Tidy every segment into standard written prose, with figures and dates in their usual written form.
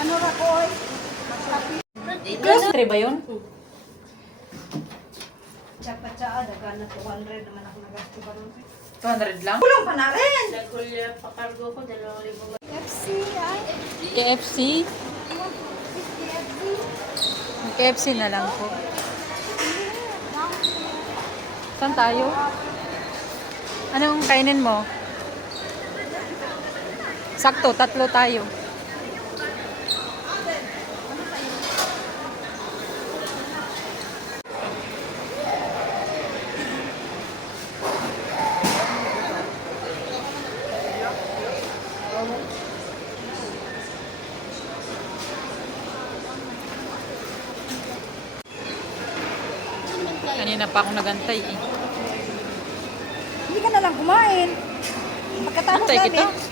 Ano ra ko oy? Grocery ba yun? Tsaka dagan na 200 naman ako nagasto pa ron. 200 lang? Kulang pa na rin. Nagkulya pakargo ko 2,000. FC ay. KFC? KFC na lang po. Saan tayo? Anong kainin mo? Sakto, 3 tayo. Kanina pa ako nagantay eh. Hindi ka na lang kumain. Pagkatapos Antay kita? namin.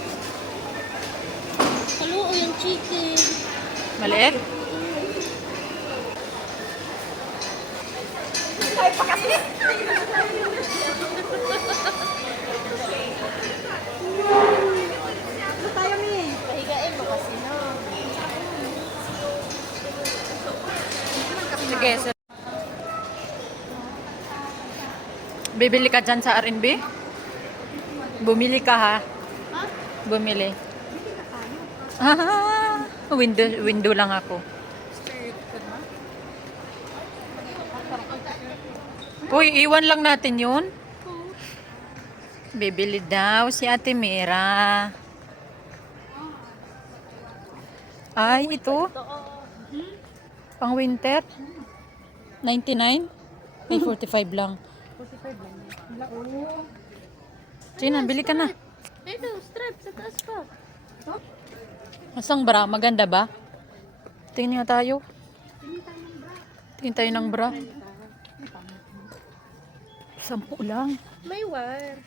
Haluo yung chicken. Maliit? Ay pa kasi. Ano tayo mi? Pahigain mo kasi no. Sige, sir. Bibili ka dyan sa R&B? Bumili ka ha? Ha? Bumili. Ah, window lang ako. Uy, iwan lang natin yun. Bibili daw si Ate Mira. Ay, ito. Pang winter. 99? May 45 lang. 45 lang. Wala oh. Gina, bili ka na. Ito, strap sa taas pa. Asang bra? Maganda ba? Tingin nga tayo. Tingin tayo ng bra. 10 lang. May wire.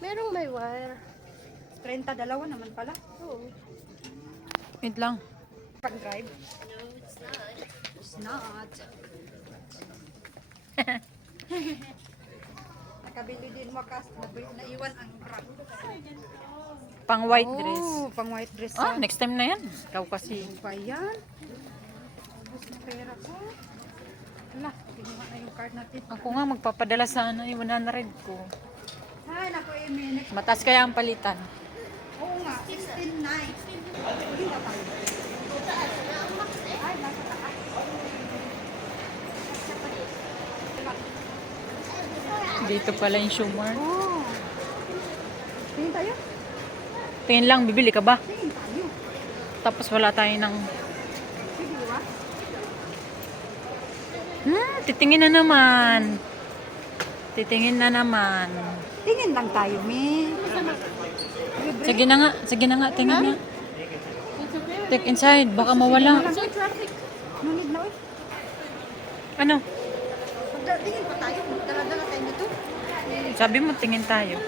Merong may wire. 30 dalawa naman pala. Oo. Wait lang. Pag-drive. It's not. Nakabili din mo kas naiwan ang bra. Pang white dress. Oh, pang white dress. Ah, next time na yan. Ikaw kasi. Pa yan. Tapos na pera ko. Hala, kinuha na yung card natin. Ako nga magpapadala sana yung 100 ko. Ay, naku, Amy. Mataas kaya ang palitan. Oo nga, 16.9. Hindi na tayo. Ay, nasa taas. Dito pala yung Schumer. Oh. Tingin tayo? Tingin lang, bibili ka ba? Tingin tayo. Tapos wala tayo ng... Sige, wa? Titingin na naman. Titingin na naman. Tingin lang tayo, me. Sige na nga, tingin na. Take inside, baka mawala. So traffic. No need na, oy. Ano? Tingin pa tayo. Dala-dala tayo dito. Sabi mo, tingin tayo.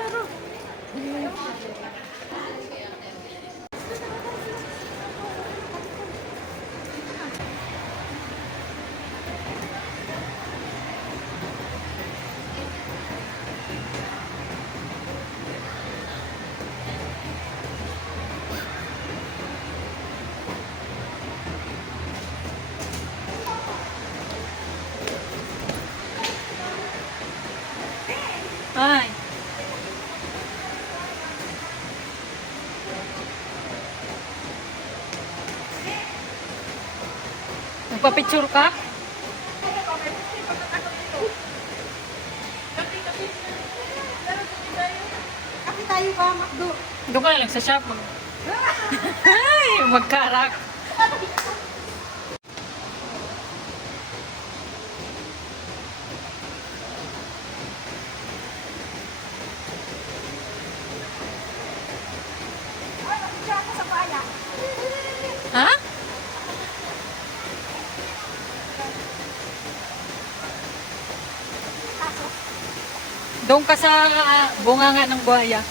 Ay. Magpa-picture ka? Kapi tayo ba, Makdo? Doon ka na lang sa shop. Ay, magkarak. Siya ako sa paya. Ha? Doon ka sa bunganga ng buhaya.